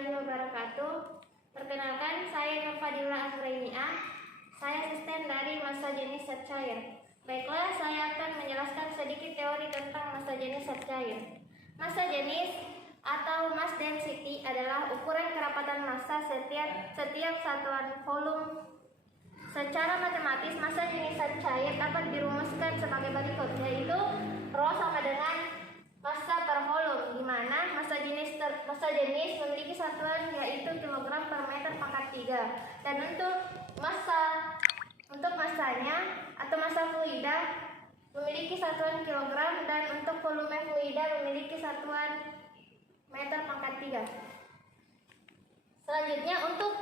warahmatullahi wabarakatuh. Perkenalkan, saya Nur Fadila Anggrainia. Saya asisten dari massa jenis zat cair. Baiklah, saya akan menjelaskan sedikit teori tentang massa jenis zat cair. Massa jenis atau mass density adalah ukuran kerapatan massa setiap satuan volume. Secara matematis, massa jenis zat cair dapat dirumuskan sebagai berikut, yaitu Rho sama dengan massa per volume, di mana massa jenis memiliki satuan yaitu kilogram per meter pangkat 3. Dan untuk massanya atau massa fluida memiliki satuan kilogram, dan untuk volume fluida memiliki satuan meter pangkat 3. Selanjutnya, untuk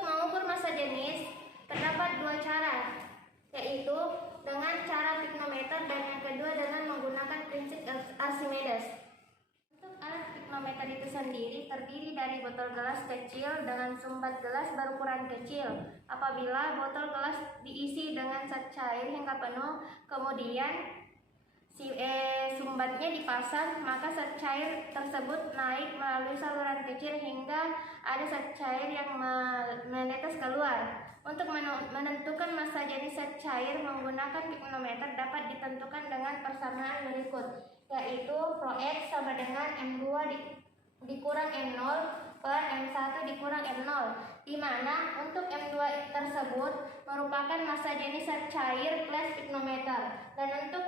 mengukur massa jenis terdapat dua cara, yaitu dengan cara piknometer dan yang kedua dengan menggunakan prinsip Archimedes. Untuk alat piknometer itu sendiri terdiri dari botol gelas kecil dengan sumbat gelas berukuran kecil. Apabila botol gelas diisi dengan zat cair hingga penuh, kemudian sumbatnya dipasang, maka zat cair tersebut naik melalui saluran kecil hingga ada zat cair yang menetes keluar. Untuk menentukan massa jenis zat cair menggunakan piknometer dapat ditentukan dengan persamaan berikut, yaitu Rho X sama dengan M2 dikurang M0 per M1 dikurang M0, di mana untuk M2 tersebut merupakan massa jenis zat cair plus piknometer, dan untuk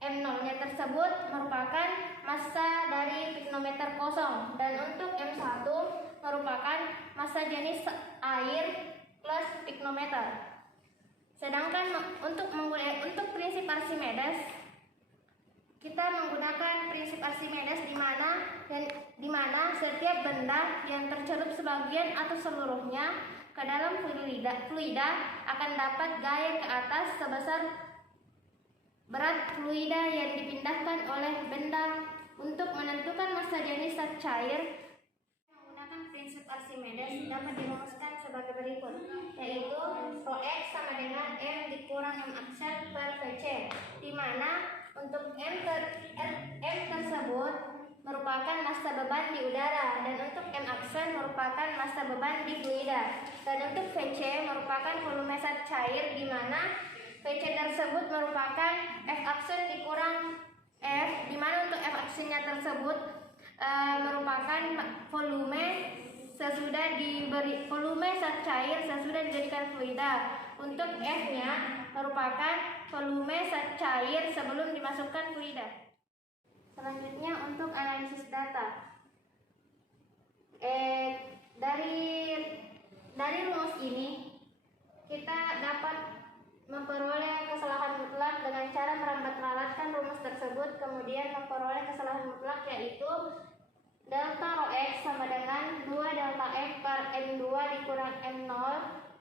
M0-nya tersebut merupakan massa dari piknometer kosong, dan untuk M1 merupakan massa jenis air plus piknometer. Sedangkan untuk prinsip Archimedes, kita menggunakan prinsip Archimedes di mana setiap benda yang tercelup sebagian atau seluruhnya ke dalam fluida akan dapat gaya ke atas sebesar berat fluida yang dipindahkan oleh benda. Untuk menentukan massa jenis zat cair menggunakan prinsip Archimedes dapat dirumuskan sebagai berikut, yaitu Rho X sama dengan M dikurang M aksen per Vc, di mana untuk M tersebut merupakan massa beban di udara, dan untuk M aksen merupakan massa beban di fluida, dan untuk Vc merupakan volume zat cair, di mana Vc tersebut merupakan F aksen dikurang F, di mana untuk F aksennya tersebut merupakan volume zat cair sesudah dijadikan fluida. Untuk F-nya merupakan volume zat cair sebelum dimasukkan fluida. Selanjutnya untuk analisis data. Dari rumus ini kita dapat memperoleh kesalahan mutlak dengan cara merambat-ralatkan rumus tersebut, kemudian memperoleh kesalahan mutlak, yaitu delta Rho X sama dengan 2 delta M per M2 dikurang M0,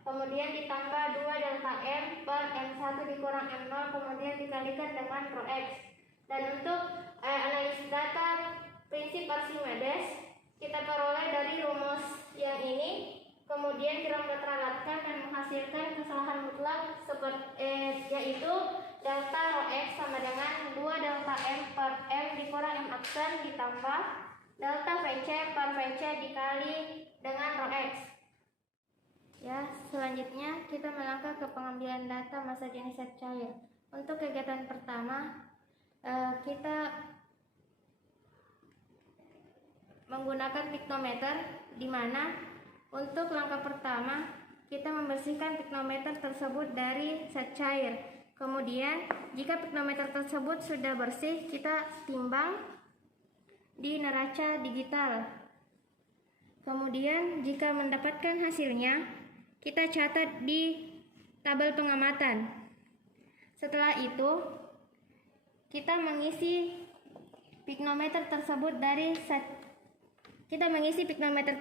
kemudian ditambah 2 delta M per M1 dikurang M0, kemudian dikalikan dengan Rho X. Dan untuk analisis data prinsip Archimedes kita peroleh dari rumus yang ini, kemudian dirambat-ralatkan dan menghasilkan kesalahan mutlak yaitu delta Rho X sama dengan 2 delta M per M dikurang M aksen ditambah delta Vc per Vc dikali dengan Rho X. Ya, selanjutnya kita melangkah ke pengambilan data massa jenis zat cair. Untuk kegiatan pertama, kita menggunakan piknometer, di mana untuk langkah pertama kita membersihkan piknometer tersebut dari zat cair. Kemudian jika piknometer tersebut sudah bersih, kita timbang di neraca digital. Kemudian jika mendapatkan hasilnya, kita catat di tabel pengamatan. Setelah itu kita mengisi piknometer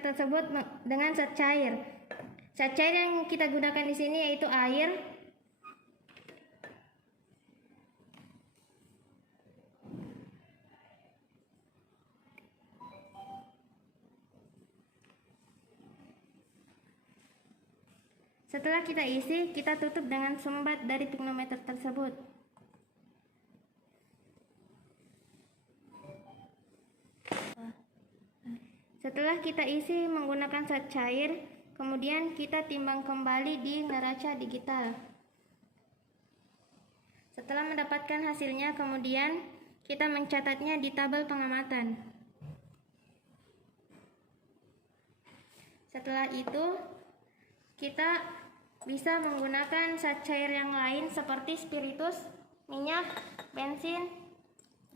tersebut dengan zat cair. Zat cair yang kita gunakan di sini yaitu air. Setelah kita isi, kita tutup dengan sumbat dari piknometer tersebut. Setelah kita isi menggunakan zat cair, kemudian kita timbang kembali di neraca digital. Setelah mendapatkan hasilnya, kemudian kita mencatatnya di tabel pengamatan. Setelah itu, kita bisa menggunakan zat cair yang lain seperti spiritus, minyak, bensin,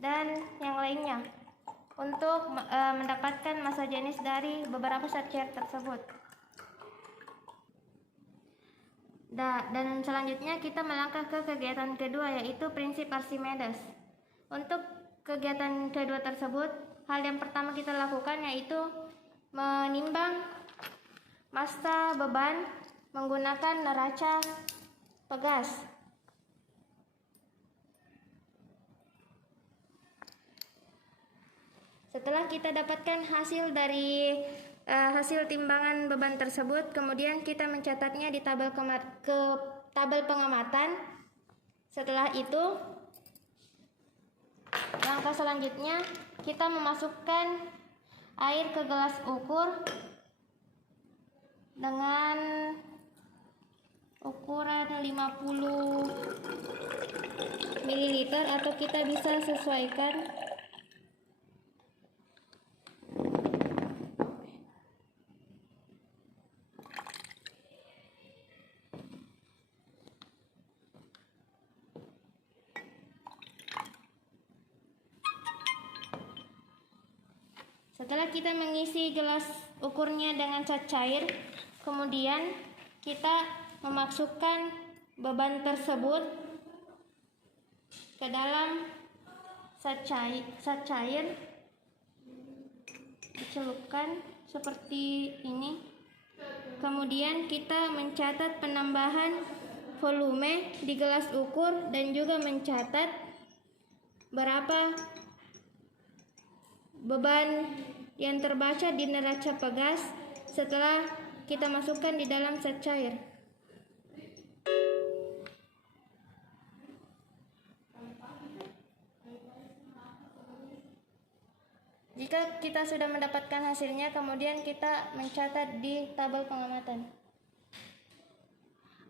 dan yang lainnya untuk mendapatkan massa jenis dari beberapa zat cair tersebut. Dan selanjutnya kita melangkah ke kegiatan kedua, yaitu prinsip Archimedes. Untuk kegiatan kedua tersebut, hal yang pertama kita lakukan yaitu menimbang massa beban menggunakan neraca Pegas. Setelah kita dapatkan hasil dari hasil timbangan beban tersebut, kemudian kita mencatatnya di tabel pengamatan. Setelah itu, langkah selanjutnya kita memasukkan air ke gelas ukur dengan ukuran 50 ml atau kita bisa sesuaikan Setelah kita mengisi gelas ukurnya dengan zat cair, kemudian kita memasukkan beban tersebut ke dalam zat cair, dicelupkan seperti ini. Kemudian kita mencatat penambahan volume di gelas ukur dan juga mencatat berapa beban yang terbaca di neraca Pegas setelah kita masukkan di dalam zat cair. Jika kita sudah mendapatkan hasilnya, kemudian kita mencatat di tabel pengamatan.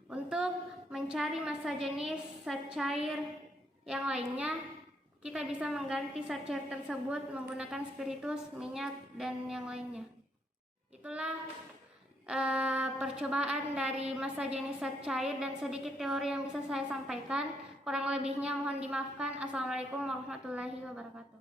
Untuk mencari massa jenis zat cair yang lainnya, kita bisa mengganti zat cair tersebut menggunakan spiritus, minyak, dan yang lainnya. Itulah percobaan dari massa jenis zat cair dan sedikit teori yang bisa saya sampaikan. Kurang lebihnya mohon dimaafkan. Assalamualaikum warahmatullahi wabarakatuh.